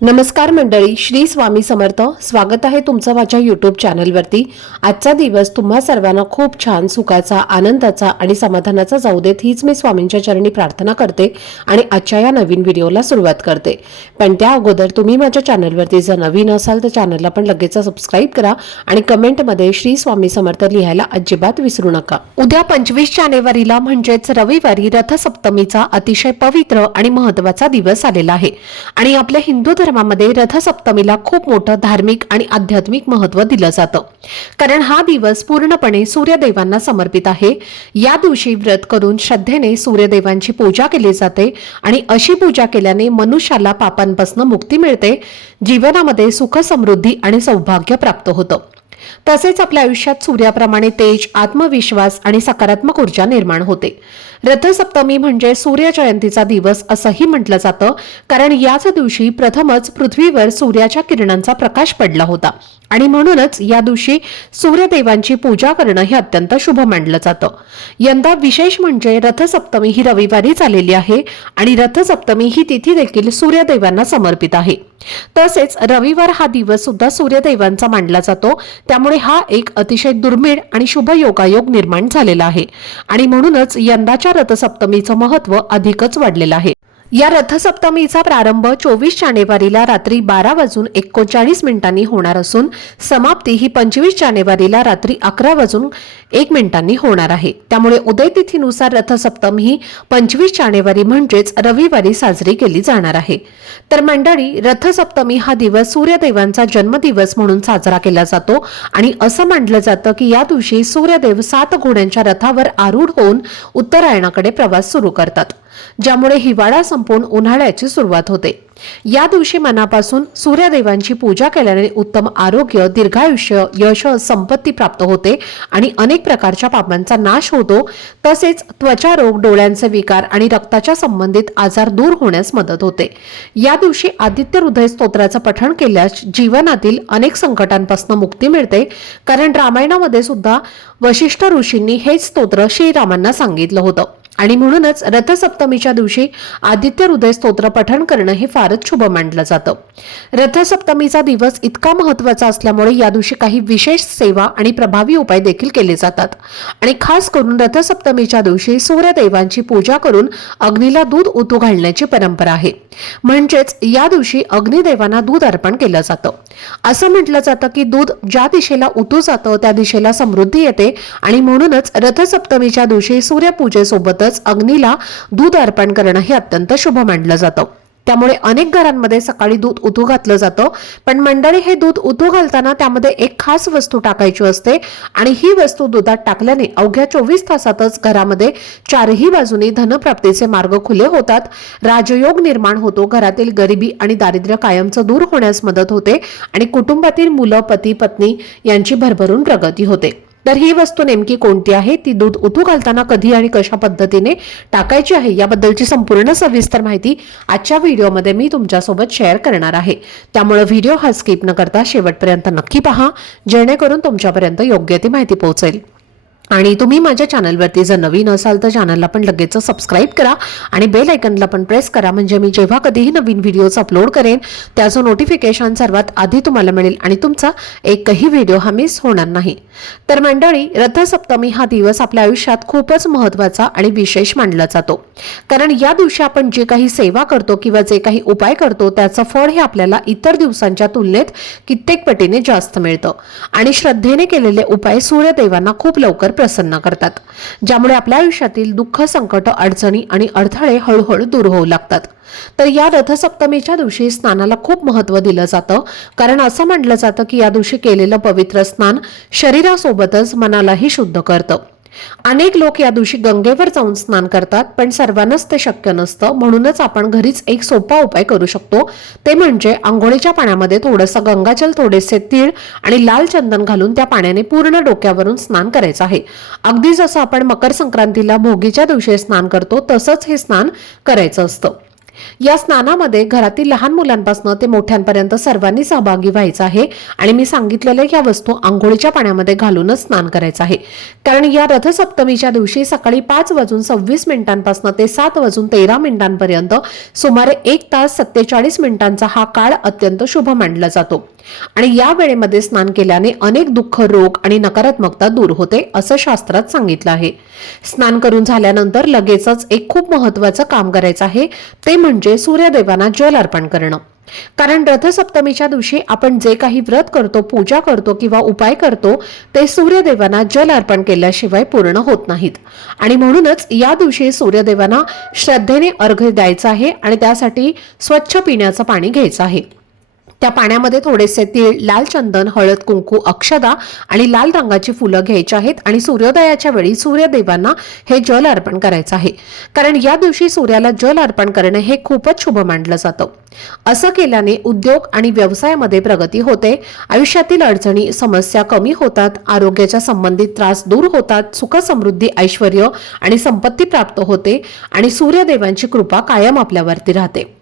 नमस्कार मंडळी, श्री स्वामी समर्थ. स्वागत आहे तुमचं माझ्या यूट्यूब चॅनलवरती. आजचा दिवस तुम्हा सर्वांना खूप छान, सुखाचा, आनंदाचा आणि समाधानाचा जाऊ देत, हीच मी स्वामींच्या चरणी प्रार्थना करते आणि आजच्या या नवीन व्हिडिओला सुरुवात करते. पण त्या अगोदर तुम्ही माझ्या चॅनलवरती जर नवीन असाल तर चॅनलला पण लगेच सबस्क्राईब करा आणि कमेंटमध्ये श्री स्वामी समर्थ लिहायला अजिबात विसरू नका. उद्या 25 जानेवारीला म्हणजेच रविवारी रथसप्तमीचा अतिशय पवित्र आणि महत्त्वाचा दिवस आलेला आहे आणि आपल्या हिंदू धर्मामध्ये रथसप्तमीला खूप मोठं धार्मिक आणि आध्यात्मिक महत्त्व दिलं जातं. कारण हा दिवस पूर्णपणे सूर्यदेवांना समर्पित आहे. या दिवशी व्रत करून श्रद्धेने सूर्यदेवांची पूजा केली जाते आणि अशी पूजा केल्याने मनुष्याला पापांपासून मुक्ती मिळते, जीवनामध्ये सुख, समृद्धी आणि सौभाग्य प्राप्त होतं. तसेच आपल्या आयुष्यात सूर्याप्रमाणे तेज, आत्मविश्वास आणि सकारात्मक ऊर्जा निर्माण होते. रथसप्तमी म्हणजे सूर्य जयंतीचा दिवस असंही म्हटलं जातं, कारण याच दिवशी प्रथमच पृथ्वीवर सूर्याच्या किरणांचा प्रकाश पडला होता आणि म्हणूनच या दिवशी सूर्यदेवांची पूजा करणं हे अत्यंत शुभ मानलं जातं. यंदा विशेष म्हणजे रथसप्तमी ही रविवारीच आलेली आहे आणि रथसप्तमी ही तिथी देखील सूर्यदेवांना समर्पित आहे. तसेच रविवार हा दिवस सुद्धा सूर्यदेवांचा मानला जातो, त्यामुळे हा एक अतिशय दुर्मिळ आणि शुभ योगायोग निर्माण झालेला आहे आणि म्हणूनच यंदाच्या रथसप्तमीचं महत्त्व अधिकच वाढलेलं आहे. या रथसप्तमीचा प्रारंभ 24 जानेवारीला रात्री 12:39 होणार असून समाप्ती ही 25 जानेवारीला रात्री 11:01 होणार आहे. त्यामुळे उदय तिथीनुसार रथसप्तमी ही 25 जानेवारी म्हणजेच रविवारी साजरी केली जाणार आहे. तर मंडळी, रथसप्तमी हा दिवस सूर्यदेवांचा जन्मदिवस म्हणून साजरा केला जातो आणि असं मानलं जातं की या दिवशी सूर्यदेव 7 घोड्यांच्या रथावर आरूढ होऊन उत्तरायणाकडे प्रवास सुरू करतात, ज्यामुळे हिवाळा संपून उन्हाळ्याची सुरुवात होते. या दिवशी मनापासून सूर्यदेवांची पूजा केल्याने उत्तम आरोग्य, दीर्घायुष्य, यश, संपत्ती प्राप्त होते आणि अनेक प्रकारच्या पापांचा नाश होतो. तसेच त्वचा रोग, डोळ्यांचे विकार आणि रक्ताच्या संबंधित आजार दूर होण्यास मदत होते. या दिवशी आदित्य हृदय स्तोत्राचं पठण केल्यास जीवनातील अनेक संकटांपासून मुक्ती मिळते, कारण रामायणामध्ये सुद्धा वशिष्ठ ऋषींनी हेच स्तोत्र श्रीरामांना सांगितलं होतं आणि म्हणूनच रथसप्तमीच्या दिवशी आदित्य हृदय स्तोत्र पठण करणं हे फारच शुभ मानलं जातं. रथसप्तमीचा दिवस इतका महत्त्वाचा असल्यामुळे या दिवशी काही विशेष सेवा आणि प्रभावी उपाय देखील केले जातात आणि खास करून रथसप्तमीच्या दिवशी सूर्यदेवांची पूजा करून अग्नीला दूध उतू घालण्याची परंपरा आहे. म्हणजेच या दिवशी अग्निदेवांना दूध अर्पण केलं जातं. असं म्हटलं जातं की दूध ज्या दिशेला उतू जातं त्या दिशेला समृद्धी येते आणि म्हणूनच रथसप्तमीच्या दिवशी सूर्यपूजेसोबत अग्नीला दूध अर्पण करणं हे अत्यंत शुभ मानलं जातं. त्यामुळे अनेक घरांमध्ये सकाळी दूध उतू घातलं जातं. पण मंडळी, हे दूध उतू घालताना त्यामध्ये एक खास वस्तू टाकायची असते आणि ही वस्तू दुधात टाकल्याने अवघ्या 24 तासातच घरामध्ये चारही बाजूनी धनप्राप्तीचे मार्ग खुले होतात, राजयोग निर्माण होतो, घरातील गरिबी आणि दारिद्र्य कायमचं दूर होण्यास मदत होते आणि कुटुंबातील मुलं, पती, पत्नी यांची भरभरून प्रगती होते. तर ही वस्तू नेमकी कोणती आहे, ती दूध उतू घालताना कधी आणि कशा पद्धतीने टाकायची आहे, याबद्दलची संपूर्ण सविस्तर माहिती आजच्या व्हिडिओमध्ये मी तुमच्यासोबत शेअर करणार आहे. त्यामुळे व्हिडिओ हा स्किप न करता शेवटपर्यंत नक्की पहा, जेणेकरून तुमच्यापर्यंत योग्य ती माहिती पोहोचेल. आणि तुम्ही माझ्या चॅनलवरती जर नवीन असाल तर चॅनलला पण लगेच सबस्क्राईब करा आणि बेल आयकनला पण प्रेस करा, म्हणजे मी जेव्हा कधीही नवीन व्हिडिओज अपलोड करेन त्याचं नोटिफिकेशन सर्वात आधी तुम्हाला मिळेल आणि तुमचा एकही व्हिडिओ हा मिस होणार नाही. तर मंडळी, रथसप्तमी हा दिवस आपल्या आयुष्यात खूपच महत्त्वाचा आणि विशेष मानला जातो, कारण या दिवशी आपण जे काही सेवा करतो किंवा जे काही उपाय करतो त्याचं फळ हे आपल्याला इतर दिवसांच्या तुलनेत कित्येक पटीने जास्त मिळतं आणि श्रद्धेने केलेले उपाय सूर्यदेवांना खूप लवकर प्रसन्न करतात, ज्यामुळे आपल्या आयुष्यातील दुःख, संकट, अडचणी आणि अडथळे हळूहळू दूर होऊ लागतात. तर या रथसप्तमीच्या दिवशी स्नानाला खूप महत्त्व दिलं जातं, कारण असं म्हटलं जातं की या दिवशी केलेलं पवित्र स्नान शरीरासोबतच मनालाही शुद्ध करतं. अनेक लोक या दिवशी गंगेवर जाऊन स्नान करतात, पण सर्वांनाच ते शक्य नसतं. म्हणूनच आपण घरीच एक सोपा उपाय करू शकतो, ते म्हणजे आंघोळीच्या पाण्यामध्ये थोडंसं गंगाजल, थोडेसे तीळ आणि लाल चंदन घालून त्या पाण्याने पूर्ण डोक्यावरून स्नान करायचं आहे. अगदी जसं आपण मकर संक्रांतीला भोगीच्या दिवशी स्नान करतो तसंच हे स्नान करायचं असतं. या स्नानामध्ये घरातील लहान मुलांपासून ते मोठ्यांपर्यंत सर्वांनी सहभागी व्हायचं आहे आणि मी सांगितलेल्या या वस्तू अंघोळीच्या पाण्यामध्ये घालूनच स्नान करायचं आहे. कारण या रथसप्तमीच्या दिवशी सकाळी 5:26 ते 7:13 सुमारे 1 तास 47 मिनिटांचा हा काळ अत्यंत शुभ मानला जातो आणि या वेळेमध्ये स्नान केल्याने अनेक दुःख, रोग आणि नकारात्मकता दूर होते असं शास्त्रात सांगितलं आहे. स्नान करून झाल्यानंतर लगेचच एक खूप महत्त्वाचं काम करायचं आहे, ते म्हणजे सूर्यदेवांना जल अर्पण करणं. कारण रथसप्तमीच्या दिवशी आपण जे काही व्रत करतो, पूजा करतो किंवा उपाय करतो ते सूर्यदेवांना जल अर्पण केल्याशिवाय पूर्ण होत नाहीत आणि म्हणूनच या दिवशी सूर्यदेवांना श्रद्धेने अर्घ्य द्यायचं आहे आणि त्यासाठी स्वच्छ पिण्याचं पाणी घ्यायचं आहे. त्या पाण्यामध्ये थोडेसे तीळ, लाल चंदन, हळद, कुंकू, अक्षदा आणि लाल रंगाची फुलं घ्यायची आहेत आणि सूर्योदयाच्या वेळी सूर्यदेवांना हे जल अर्पण करायचं आहे. कारण या दिवशी सूर्याला जल अर्पण करणे हे खूपच शुभ मानलं जातं. असं केल्याने उद्योग आणि व्यवसायामध्ये प्रगती होते, आयुष्यातील अडचणी, समस्या कमी होतात, आरोग्याच्या संबंधित त्रास दूर होतात, सुख, समृद्धी, ऐश्वर्य आणि संपत्ती प्राप्त होते आणि सूर्यदेवांची कृपा कायम आपल्यावरती राहते.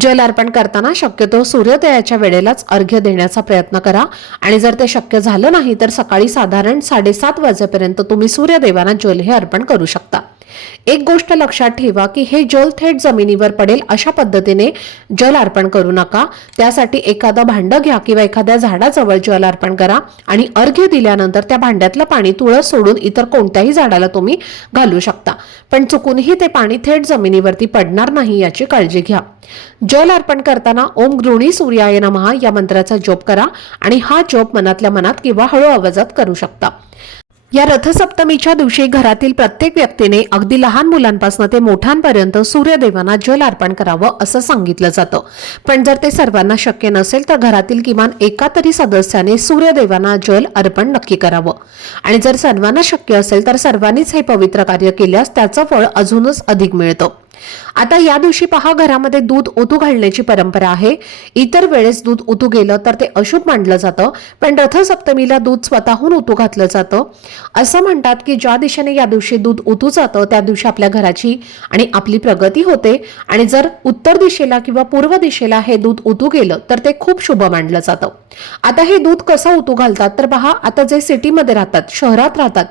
जल अर्पण करताना शक्यतो सूर्योदयाच्या वेळेलाच अर्घ्य देण्याचा प्रयत्न करा आणि जर ते शक्य झालं नाही तर सकाळी साधारण 7:30 वाजेपर्यंत तुम्ही सूर्यदेवांना जल हे अर्पण करू शकता. एक गोष्ट लक्षात ठेवा की हे जल थेट जमिनीवर पडेल अशा पद्धतीने जल अर्पण करू नका. त्यासाठी एखादं भांडं घ्या किंवा एखाद्या झाडाजवळ जल अर्पण करा आणि अर्घ्य दिल्यानंतर त्या भांड्यातलं पाणी तुळस सोडून इतर कोणत्याही झाडाला तुम्ही घालू शकता, पण चुकूनही ते पाणी थेट जमिनीवरती पडणार नाही याची काळजी घ्या. जल अर्पण करताना ओम गृणी सूर्याय नमः या मंत्राचा जप करा आणि हा जप मनातल्या मनात किंवा हळू आवाजात करू शकता. या रथसप्तमीच्या दिवशी घरातील प्रत्येक व्यक्तीने अगदी लहान मुलांपासून ते मोठ्यांपर्यंत सूर्यदेवांना जल अर्पण करावं असं सांगितलं जातं. पण जर ते सर्वांना शक्य नसेल तर घरातील किमान एका तरी सदस्याने सूर्यदेवांना जल अर्पण नक्की करावं आणि जर सर्वांना शक्य असेल तर सर्वांनीच हे पवित्र कार्य केल्यास त्याचं फळ अजूनच अधिक मिळतं. आता या दिवशी पहा, घरामध्ये दूध ओतू घालण्याची परंपरा आहे. इतर वेळेस दूध ओतू गेलं तर ते अशुभ मानलं जातं, पण रथसप्तमीला दूध स्वतःहून ओतू घातलं जातं. असं म्हणतात की ज्या दिशेने या दिवशी दूध ओतू जातं त्या दिवशी आपल्या घराची आणि आपली प्रगती होते आणि जर उत्तर दिशेला किंवा पूर्व दिशेला हे दूध ओतू गेलं तर ते खूप शुभ मानलं जातं. आता हे दूध कसं ओतू घालतात तर पहा, आता जे सिटीमध्ये राहतात, शहरात राहतात,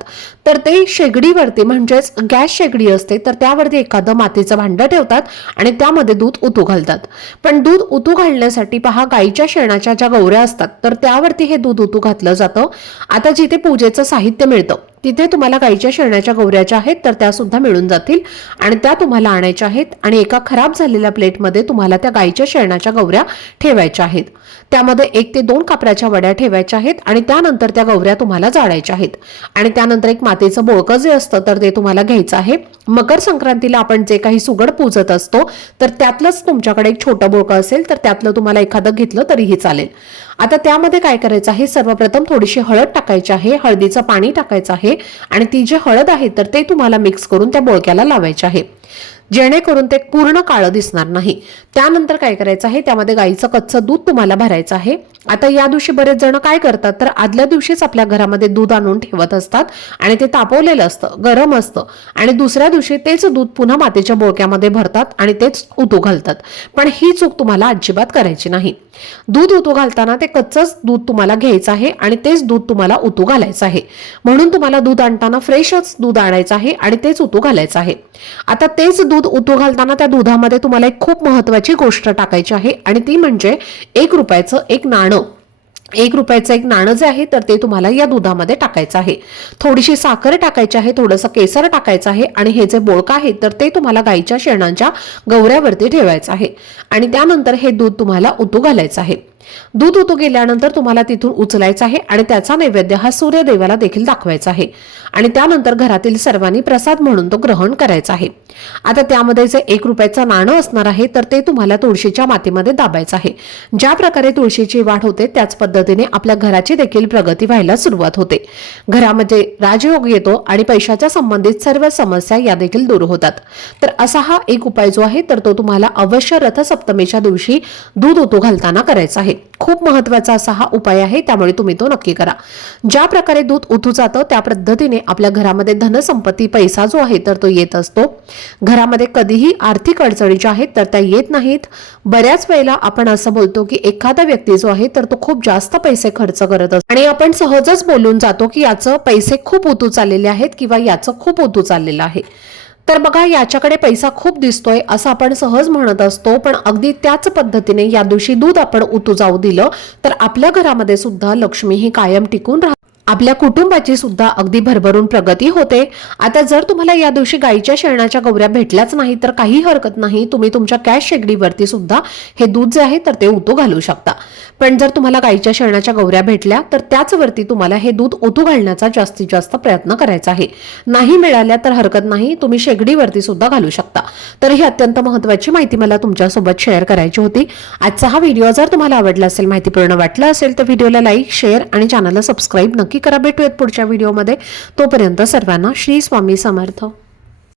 तर ते शेगडीवरती म्हणजेच गॅस शेगडी असते तर त्यावरती एखादं मातीचं भांडं ठेवतात आणि त्यामध्ये दूध ओतू घालतात. पण दूध ओतू घालण्यासाठी पहा, गाईच्या शेणाच्या ज्या गौऱ्या असतात तर त्यावरती हे दूध ओतू घातलं जातं. आता जिथे पूजेचं साहित्य मिळतं तिथे तुम्हाला गाईच्या शेणाच्या गौऱ्या ज्या आहेत तर त्या सुद्धा मिळून जातील आणि त्या तुम्हाला आणायच्या आहेत आणि एका खराब झालेल्या प्लेटमध्ये तुम्हाला त्या गाईच्या शेणाच्या गौऱ्या ठेवायच्या आहेत. त्यामध्ये 1 ते 2 कापराच्या वड्या ठेवायच्या आहेत आणि त्यानंतर त्या गौऱ्या तुम्हाला जाळायच्या आहेत आणि त्यानंतर एक मातीचं बोळकं जे असतं तर ते तुम्हाला घ्यायचं आहे. मकर संक्रांतीला आपण जे काही सुगड पूजत असतो तर त्यातलंच तुमच्याकडे एक छोटं बोळकं असेल तर त्यातलं तुम्हाला एखादं घेतलं तरीही चालेल. आता त्यामध्ये काय करायचं आहे, सर्वप्रथम थोडीशी हळद टाकायची आहे, हळदीचं पाणी टाकायचं आहे आणि ती जी हळद आहे तर ते तुम्हाला मिक्स करून त्या बोळक्याला लावायचे आहे, जेणेकरून ते पूर्ण काळं दिसणार नाही. त्यानंतर काय करायचं आहे, त्यामध्ये गाईचं कच्चं दूध तुम्हाला भरायचं आहे. आता या दिवशी बरेच जण काय करतात तर आदल्या दिवशीच आपल्या घरामध्ये दूध आणून ठेवत असतात आणि ते तापवलेलं असतं, गरम असतं आणि दुसऱ्या दिवशी तेच दूध पुन्हा मातीच्या बोळक्यामध्ये भरतात आणि तेच ओतू घालतात. पण ही चूक तुम्हाला अजिबात करायची नाही. दूध ओतू घालताना ते कच्चंच दूध तुम्हाला घ्यायचं आहे आणि तेच दूध तुम्हाला ओतू घालायचं आहे. म्हणून तुम्हाला दूध आणताना फ्रेशच दूध आणायचं आहे आणि तेच ओतू घालायचं आहे. आता तेच दूध ओतू घालताना त्या दुधामध्ये तुम्हाला एक खूप महत्त्वाची गोष्ट टाकायची आहे आणि ती म्हणजे 1 रुपयाचं एक नाणं. 1 रुपयाचं एक नाणं जे आहे तर ते तुम्हाला या दुधामध्ये टाकायचं आहे. थोडीशी साखर टाकायची आहे, थोडंसं केसर टाकायचं आहे आणि हे जे बोळकं आहे तर ते तुम्हाला गाईच्या शेणाच्या गौऱ्यावरती ठेवायचं आहे आणि त्यानंतर हे दूध तुम्हाला ओतू घालायचं आहे. दूध ओतू गेल्यानंतर तुम्हाला तिथून उचलायचं आहे आणि त्याचा नैवेद्य हा सूर्यदेवाला देखील दाखवायचा आहे आणि त्यानंतर घरातील सर्वांनी प्रसाद म्हणून तो ग्रहण करायचा आहे. आता त्यामध्ये जे 1 रुपयाचं नाणं असणार आहे तर ते तुम्हाला तुळशीच्या मातीमध्ये दाबायचं आहे. ज्या प्रकारे तुळशीची वाढ होते त्याच पद्धतीने आपल्या घराची देखील प्रगती व्हायला सुरुवात होते. घरामध्ये राजयोग येतो आणि पैशाच्या संबंधित सर्व समस्या या देखील दूर होतात. तर असा हा एक उपाय जो आहे तर तो तुम्हाला अवश्य रथसप्तमीच्या दिवशी दूध ओतू घालताना करायचा आहे. आहे. खूप महत्त्वाचा असा हा उपाय आहे, त्यामुळे तुम्ही तो नक्की करा. ज्या प्रकारे दूध उतू जातं त्या पद्धतीने आपल्या घरामध्ये धनसंपत्ती पैसा जो आहे तर तो येत असतो. घरामध्ये कधीही आर्थिक अडचणी ज्या आहेत तर त्या येत नाहीत. बऱ्याच वेळेला आपण असं बोलतो की एखादा व्यक्ती जो आहे तर तो खूप जास्त पैसे खर्च करत असतो आणि आपण सहजच बोलून जातो की याचं पैसे खूप उतू चाललेले आहेत किंवा याचं खूप उतू चाललेलं आहे. तर बघा, याच्याकडे पैसा खूप दिसतोय असं आपण सहज म्हणत असतो, पण अगदी त्याच पद्धतीने या दिवशी दूध आपण उतू जाऊ दिलं तर आपल्या घरामध्ये सुद्धा लक्ष्मी ही कायम टिकून राहते. आपल्या कुटुंबाची सुद्धा अगदी भरभरून प्रगती होते. आता जर तुम्हाला या दिवशी गाईच्या शेणाच्या गौऱ्या भेटल्याच नाही तर काही हरकत नाही, तुम्ही तुमच्या कॅश शेगडीवरती सुद्धा हे दूध जे आहे तर ते उतू घालू शकता. पण जर तुम्हाला गाईच्या शेणाच्या गौऱ्या भेटल्या तर त्याच वरती तुम्हाला हे दूध उतू घालण्याचा जास्तीत जास्त प्रयत्न करायचा आहे. नाही मिळाल्या तर हरकत नाही, तुम्ही शेगडीवरती सुद्धा घालू शकता. तर ही अत्यंत महत्त्वाची माहिती मला तुमच्यासोबत शेअर करायची होती. आजचा हा व्हिडिओ जर तुम्हाला आवडला असेल, माहितीपूर्ण वाटला असेल तर व्हिडिओला लाईक, शेअर आणि चॅनलला सबस्क्राईब नक्की करा. भेटूयात पुढच्या व्हिडिओमध्ये. तोपर्यंत सर्वांना श्री स्वामी समर्थ.